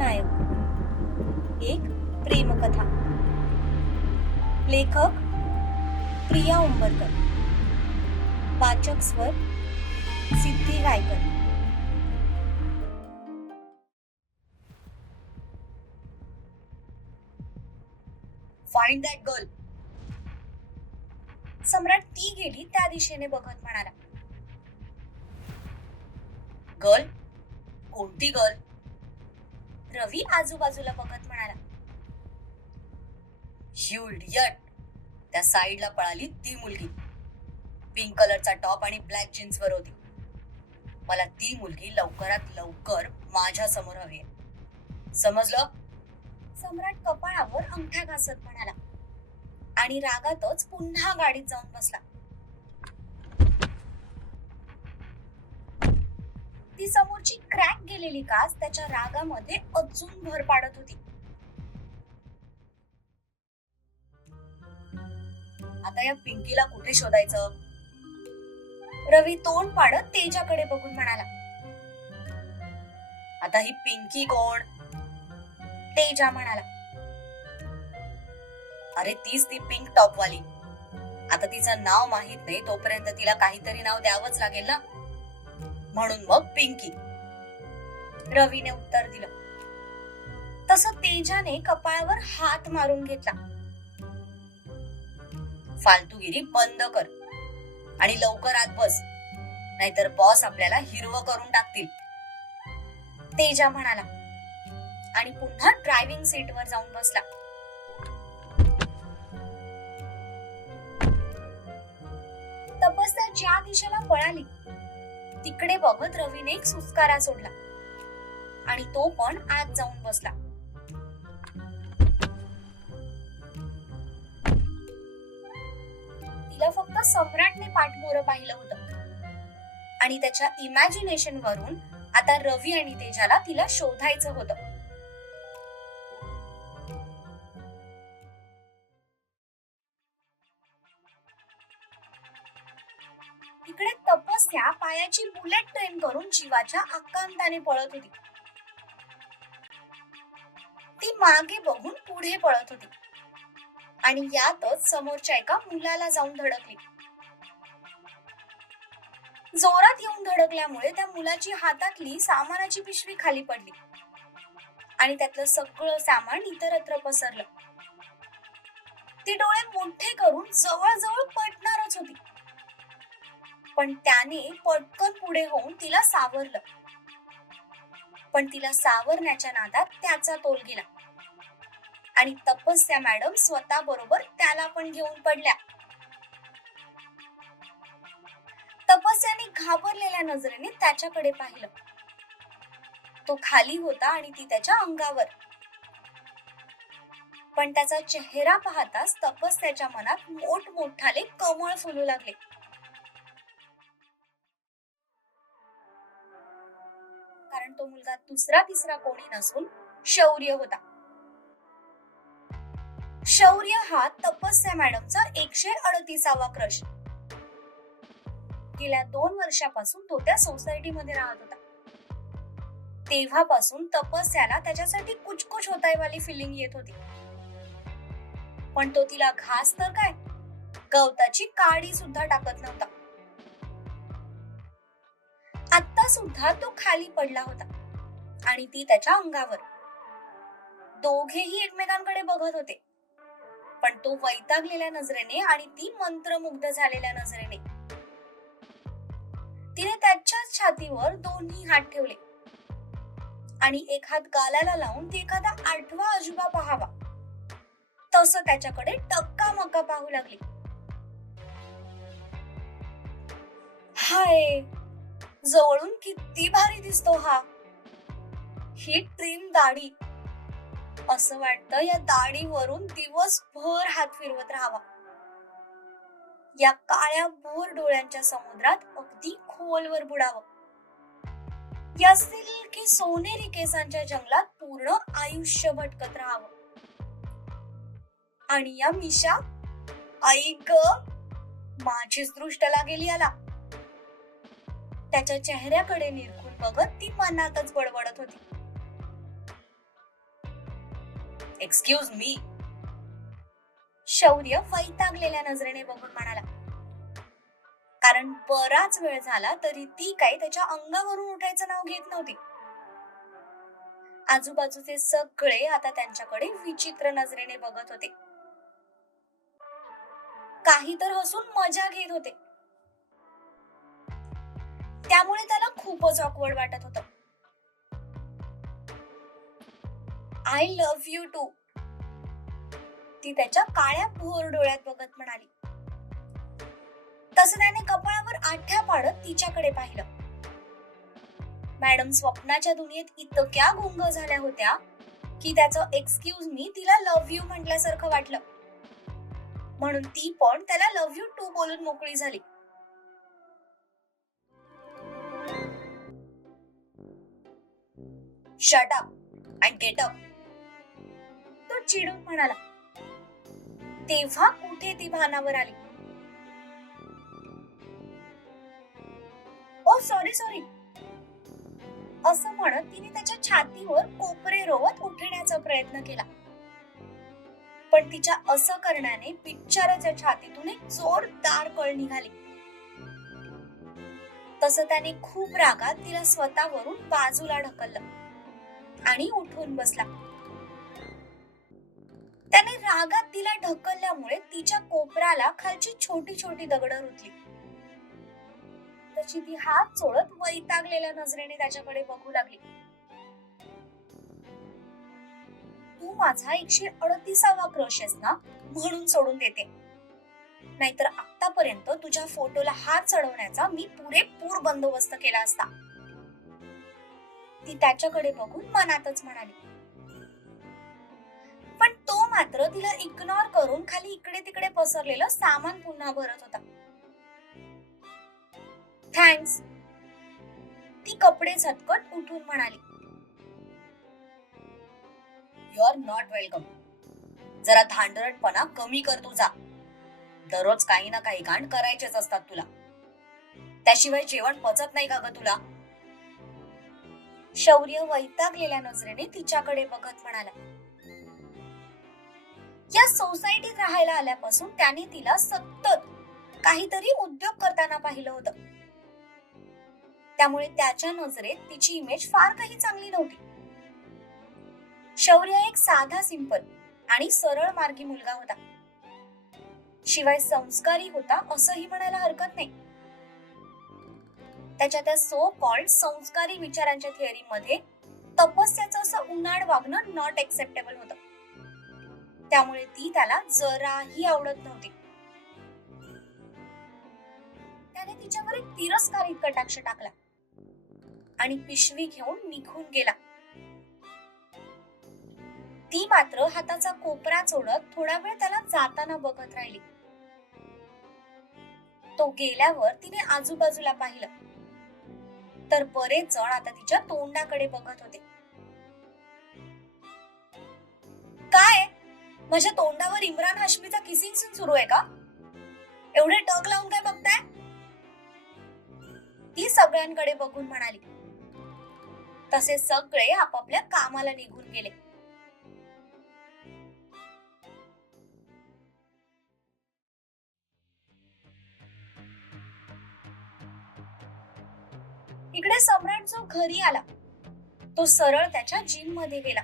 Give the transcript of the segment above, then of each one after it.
नायक. एक प्रेमकथा. लेखक प्रिया उंबरकर. वाचक स्वर Siddhi Gaikar. Find that girl Samrat ती गेली त्या दिशेने बघत म्हणाला. गर्ल कोणती गर्ल रवी आजूबाजूला बघत म्हणाला यू इडियट त्या साईडला पळाली ती मुलगी. पिंक कलरचा टॉप आणि ब्लॅक जीन्स वर होती. मला ती मुलगी लवकरात लवकर माझ्यासमोर हवी आहे. समजलं? सम्राट कपाळावर अंगठा घासत म्हणाला आणि रागातच पुन्हा गाडीत जाऊन बसला. ती समोरची क्रॅक गेलेली काच त्याच्या रागामध्ये अजून भर पाडत होती. आता या पिंकीला कुठे शोधायचं? रवी तोंड पाडत तेजाकडे बघून म्हणाला आता ही पिंकी कोण? तेजा म्हणाला अरे तीच ती पिंक टॉप वाली आता तिचं नाव माहीत नाही तोपर्यंत तिला काहीतरी नाव द्यावंच लागेल ना? म्हणून मग पिंकी रवीने उत्तर दिलं. तस तेजाने कपाळावर हात मारून घेतला. फालतूगिरी बंद कर आणि लवकर आत बस नाहीतर बॉस आपल्याला हिरवं करून टाकतील. तेजा म्हणाला आणि पुन्हा ड्रायव्हिंग सीटवर जाऊन बसला. तपस्या ज्या दिशेला पळाली तिकडे बघत रवीने एक सुस्कारा सोडला. आणि तो पण आत जाऊन बसला. तिला फक्त सम्राटने पाठमोर पाहिलं होतं. आणि त्याच्या इमॅजिनेशन वरून आता रवी आणि तेजाला तिला शोधायचं होतं. बुलेट ट्रेन करून जीवाच्या आकांताने पळत होती. ती मागे बघून पुढे पळत होती. आणि यातच समोरच्या एका मुलाला जाऊन धडकली. जोरात येऊन धडकल्यामुळे त्या मुलाची हातातली सामानाची पिशवी खाली पडली. आणि त्यातलं सगळं सामान इतरत्र पसरलं. ती डोळे मोठे करून जवळजवळ पडणारच होती. पण त्याने पटकन पुढे होऊन तिला सावरलं. पण तिला सावरण्याच्या नादात त्याचा तोल गेला. आणि तपस्या मॅडम स्वतः बरोबर त्याला पण घेऊन पडल्या. तपस्याने घाबरलेल्या नजरेने त्याच्याकडे पाहिलं. तो खाली होता आणि ती त्याच्या अंगावर. पण त्याचा चेहरा पाहताच तपस्याच्या मनात मोठमोठाले कमळ फुलू लागले. दुसरा तिसरा कोणी नसून शौर्य होता. शौर्य हा तपस्या मॅडमचा एकशे अडतीसावा क्रश. गेल्या दोन वर्षापासून तो त्या सोसायटीमध्ये राहत होता. तेव्हापासून तपस्याला त्याच्यासाठी कुचकुच होताय वाली फिलिंग येत होती. पण तो तिला घास तर काय? गवताची काडी सुद्धा टाकत नव्हता. आता सुद्धा तो खाली पडला होता. आणि ती त्याच्या अंगावर. दोघेही एकमेकांकडे बघत होते. पण तो वैतागलेल्या नजरेने आणि ती मंत्रमुग्ध झालेल्या नजरेने. तिने त्याच्याच छातीवर दोन्ही हात ठेवले. आणि एक हात गालाला लावून ती एखादा आठवा अजुबा पाहावा. तसं त्याच्याकडे टक्का मक्का पाहू लागली. हाय जवळून किती भारी दिसतो हा. ही ट्रिम दाढी. असं वाटतं या दाढीवरून दिवसभर हात फिरवत राहावा. या काळ्या भोर डोळ्यांच्या समुद्रात अगदी खोलवर बुडावं. या सिल्की सोनेरी केसांच्या जंगलात पूर्ण आयुष्य भटकत राहावं. आणि या मिशा आई ग माझीच दृष्ट लागेल याला. त्याच्या चेहऱ्याकडे निरखून बघत ती मनातच बडबडत होती. एक्सक्यूज मी शौर्य वैतागलेल्या नजरेने बघून म्हणाला. कारण बराच वेळ झाला तरी ती काही त्याच्या अंगावरून उठायचं नाव घेत नव्हती. आजूबाजूचे सगळे आता त्यांच्याकडे विचित्र नजरेने बघत होते. काही तर हसून मजा घेत होते. त्यामुळे त्याला खूपच ऑकवर्ड वाटत होतं. आय लव्ह यू टू ती त्याच्या काळ्या भोर डोळ्यात बघत म्हणाली. तसं त्याने कपाळावर आठ्या पाडत तिच्याकडे पाहिलं. मॅडम स्वप्नाच्या दुनियेत इतक्या गुंग झाल्या होत्या की त्याचं एक्सक्यूज मी तिला लव्ह यू म्हटल्यासारखं वाटलं. म्हणून ती पण त्याला लव्ह यू टू बोलून मोकळी झाली. Shut up and get up चिडून म्हणाला तेव्हा कुठे ती भानावर आली? ओ सॉरी सॉरी असं म्हणत तिने त्याच्या छातीवर कोपरे रोवत उठण्याचा प्रयत्न केला. पण तिच्या असं करण्याने बिचाराच्या छातीतून एक जोरदार कळ निघाली. तस त्याने खूप रागात तिला स्वतःवरून बाजूला ढकललं आणि उठून बसला. त्याने रागात तिला ढकलल्यामुळे तिच्या कोपराला खालची छोटी छोटी दगड रुतली. तशी ती हात चोळत वैतागलेल्या नजरेने त्याच्याकडे बघू लागली. तू माझा एकशे अडतीसावा क्रश आहेस ना? म्हणून सोडून देते. नाहीतर आतापर्यंत तुझ्या फोटोला हात चढवण्याचा मी पुरेपूर बंदोबस्त केला असता. ती त्याच्याकडे बघून मनातच म्हणाली. पण तो मात्र तिला इग्नोर करून खाली इकडे तिकडे पसरलेलं सामान पुन्हा भरत होता. थँक्स ती कपडे झटकट उठून म्हणाली यू आर नॉट वेलकम जरा धांडरटपणा कमी कर तुझा. दररोज काही ना काही कांड करायचेच असतात तुला. त्याशिवाय जेवण पचत नाही का ग तुला? शौर्य वैतागलेल्या नजरेने तिच्याकडे बघत म्हणाला या सोसायटीत राहायला आल्यापासून त्याने तिला सतत काहीतरी उद्योग करताना पाहिलं होतं. त्यामुळे त्याच्या नजरेत तिची इमेज फार काही चांगली नव्हती. शौर्य एक साधा सिंपल आणि सरळ मार्गी मुलगा होता. शिवाय संस्कारी होता असंही म्हणायला हरकत नाही. त्याच्या त्या सो कॉल्ड संस्कारी विचारांच्या थिअरी मध्ये तपस्याचं असं उन्हाळ वागणं नॉट एक्सेप्टेबल होतं. त्यामुळे ती त्याला जराही आवडत नव्हती. त्याने तिच्यावर एक तिरस्कारित कटाक्ष टाकला आणि पिशवी घेऊन निघून गेला. ती मात्र हाताचा कोपरा चोडत थोडा वेळ त्याला जाताना बघत राहिली. तो गेल्यावर तिने आजूबाजूला पाहिलं. तर बरेच जण आता तिच्या तोंडाकडे बघत होते. काय? माझ्या तोंडावर इम्रान हाशमीचा किसिंग सीन सुरू आहे का? एवढे टक लावून काय बघताय? ती सगळ्यांकडे बघून म्हणाली. तसे सगळे आपापल्या कामाला निघून गेले. इकडे सम्राट जो घरी आला तो सरळ त्याच्या जिममध्ये गेला.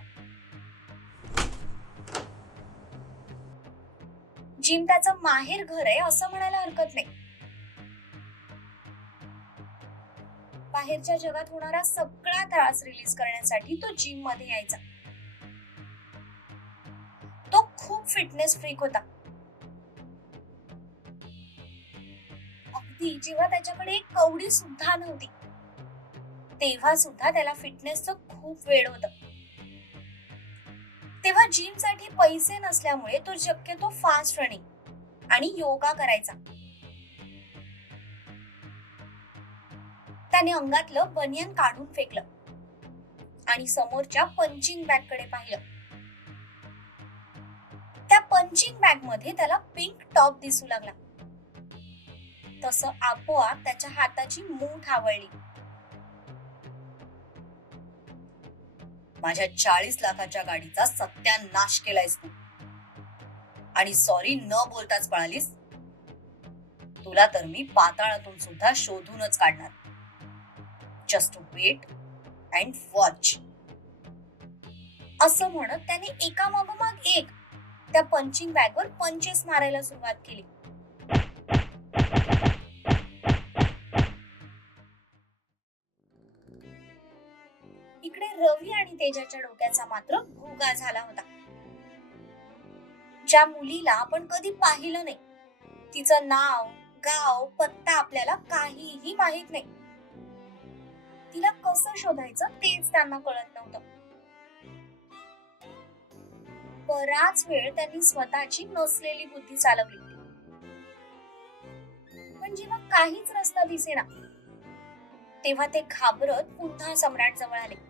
जिम त्याचं माहेर घर आहे असं म्हणायला हरकत नाही. बाहेरच्या जगात होणारा सगळा त्रास रिलीज करण्यासाठी तो जिममध्ये यायचा. तो खूप फिटनेस फ्रीक होता. अगदी जेव्हा त्याच्याकडे एक कवडी सुद्धा नव्हती तेव्हा सुद्धा त्याला फिटनेसचं खूप वेळ होतं. तेव्हा जिमसाठी पैसे नसल्यामुळे तो शक्यतो फास्ट रनिंग आणि योगा करायचा. त्याने अंगातलं बनियन काढून फेकलं आणि समोरच्या पंचिंग बॅगकडे पाहिलं. त्या पंचिंग बॅगमध्ये त्याला पिंक टॉप दिसू लागला. तसं आपोआप त्याच्या हाताची मूठ आवळली. माझ्या चाळीस लाखाच्या गाडीचा सत्यानाश केलायस तू. आणि सॉरी न बोलताच पळालीस? तुला तर मी पाताळातून सुद्धा शोधूनच काढणार. जस्ट वेट अँड वॉच असं म्हणत त्याने एका मागोमाग एक त्या पंचिंग बॅगवर पंचेस मारायला सुरुवात केली. इकडे रवी आणि तेजाच्या डोक्याचा मात्र घुगा झाला होता. ज्या मुलीला आपण कधी पाहिलं नाही तिचं नाव गाव पत्ता आपल्याला काहीही माहीत नाही. तिला कसं शोधायचं तेच त्यांना कळत नव्हतं. बराच वेळ त्यांनी स्वतःची नसलेली बुद्धी चालवली. पण जेव्हा काहीच रस्ता दिसेना तेव्हा ते घाबरत पुन्हा सम्राट जवळ आले.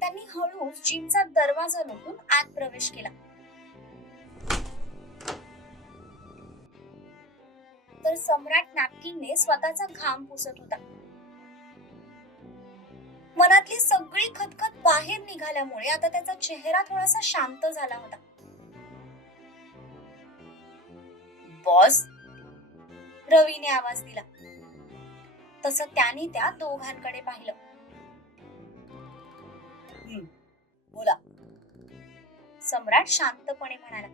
त्यांनी हळूच जिमचा दरवाजा लोटून आत प्रवेश केला. तर सम्राट नॅपकिनने स्वतःचा घाम पुसत होता. मनातली सगळी खतखत बाहेर निघाल्यामुळे आता त्याचा चेहरा थोडासा शांत झाला होता. बॉस रवीने आवाज दिला. तसं त्याने त्या दोघांकडे पाहिलं. बोला. सम्राट शांतपणे म्हणाला.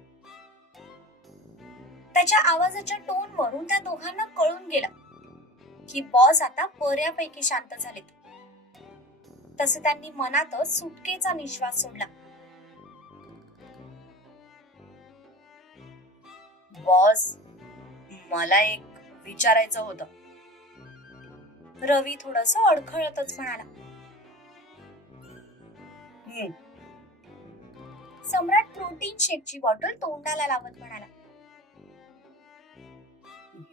त्याच्या आवाजाच्या टोन वरून त्या दोघांना कळून गेलं की बॉस आता बऱ्यापैकी शांत झालेत. तसं त्यांनी मनातच सुटकेचा निश्वास सोडला. बॉस मला एक विचारायचं होतं. रवी थोडस अडखळतच म्हणाला. सम्राट प्रोटीन शेकची बॉटल तोंडाला लावत म्हणाला.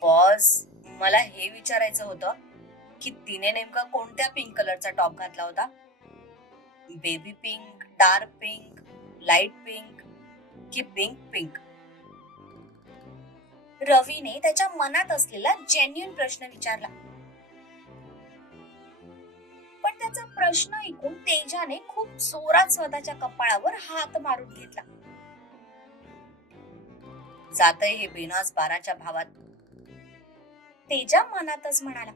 बॉस मला हे विचारायचं होतं की तिने नेमका कोणत्या पिंक कलरचा टॉप घातला होता? Baby pink dark pink light pink की पिंक पिंक? रवीने त्याच्या मनात असलेला जेन्युन प्रश्न विचारला. त्याचा प्रश्न ऐकून तेजाने खूप जोरात स्वतःच्या कपाळावर हात मारून घेतला. जातय हे बेनास बाराच्या भावात. तेजा मनातच म्हणाला.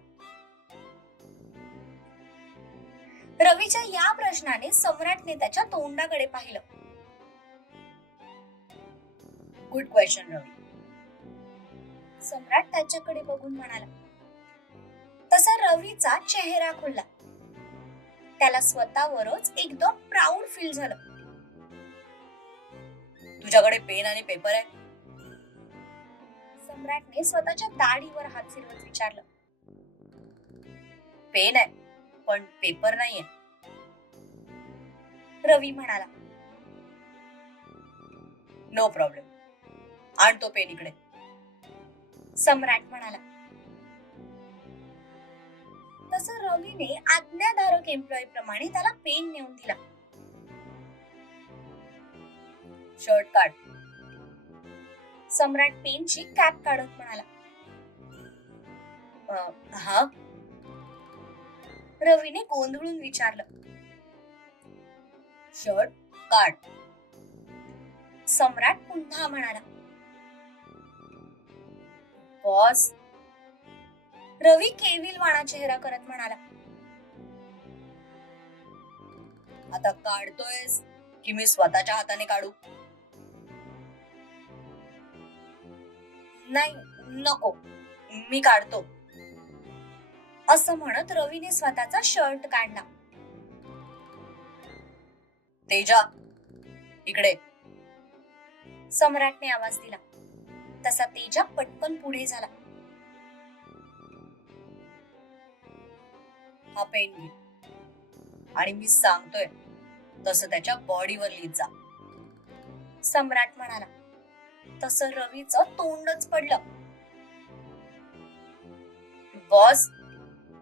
रवीच्या या प्रश्नाने सम्राटने त्याच्या तोंडाकडे पाहिलं. गुड क्वेश्चन रवी. सम्राट त्याच्याकडे बघून म्हणाला. तसा रवीचा चेहरा खुलला. त्याला स्वतःवरच एकदम प्राऊड फील झालं. तुझ्याकडे पेन आणि पेपर आहे. सम्राटने स्वतःच्या दाढीवर हात फिरवत विचारलं. पेन आहे पण पेपर नाहीये. रवी म्हणाला नो प्रॉब्लेम आण तो पेन इकडे. सम्राट म्हणाला तसं रवीने आज्ञाधारक एम्प्लॉई प्रमाणे त्याला पेन नेऊन दिला. शर्ट काढ सम्राट पेनची कॅप काढत म्हणाला. हा? रवीने गोंधळून विचारलं. शर्ट काढ सम्राट पुन्हा म्हणाला. बॉस रवी केविलवाणा चेहरा करत म्हणाला आता काढतोयस की मी स्वतःच्या हाताने काढू? नाही नको मी काढतो. असं म्हणत रवीने स्वतःचा शर्ट काढला. तेजा इकडे. सम्राटने आवाज दिला. तसा तेजा पटकन पुढे झाला. हा पेन घे आणि मी सांगतोय तसं त्याच्या बॉडीवर लिहित जा. सम्राट म्हणाला तसं रवीच तोंडच पडलं. बॉस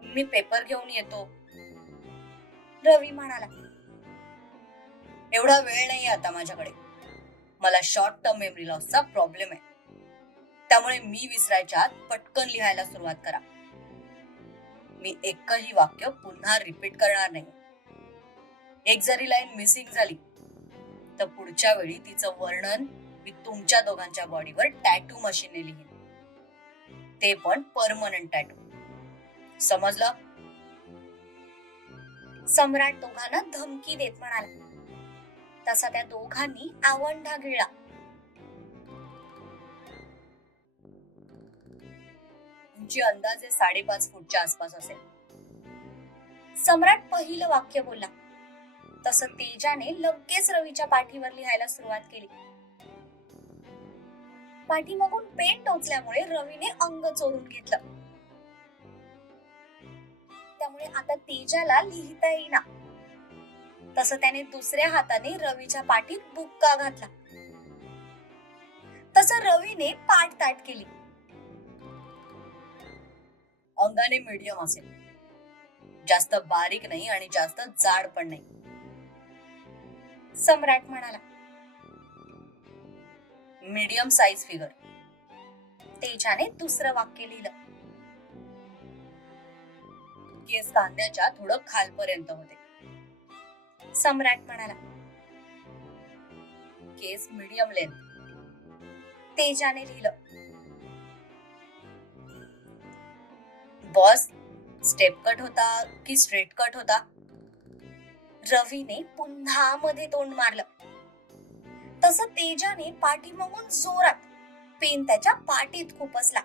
मी पेपर घेऊन येतो. रवी म्हणाला एवढा वेळ नाही आता माझ्याकडे. मला शॉर्ट टर्म मेमरी लॉसचा प्रॉब्लेम आहे. त्यामुळे मी विसरायच्या आत पटकन लिहायला सुरुवात करा. मी एकही वाक्य पुन्हा रिपीट करणार नाही. एक जरी लाईन मिसिंग झाली तर पुढच्या वेळी तिचं वर्णन मी तुमच्या दोघांच्या बॉडीवर टॅटू मशीनने लिहीन. ते पण परमनंट टॅटू समजलं? सम्राट दोघांना धमकी देत म्हणाला. तसा त्या दोघांनी आवंढा गिळला उंची अंदाजे साडेपाच फूटच्या आसपास असेल. सम्राट पहिलं वाक्य बोलला. तसं तेजाने लगेच रवीच्या पाठीवर लिहायला सुरुवात केली. पाठीमागून पेन टोचल्यामुळे रवीने अंग चोरून घेतलं. त्यामुळे आता तेजाला लिहिता येईना. तस त्याने दुसऱ्या हाताने रवीच्या पाठीत बुक्का घातला. तसं रवीने पाठ ताट केली. अंगाने मीडियम असेल. जास्त बारीक नाही आणि जास्त जाड पण नाही. सम्राट म्हणाला मीडियम साईज फिगर तेजाने दुसरं वाक्य लिहिलं. केस कांद्याच्या थोडं खालपर्यंत होते. सम्राट म्हणाला केस मीडियम लेंथ तेजाने लिहिलं. बॉस स्टेप कट होता की स्ट्रेट कट होता? रवीने पुन्हा मध्ये तोंड मारलं. तसं तेजाने पाठीमागून जोरात पेन त्याच्या पाठीत खुपसला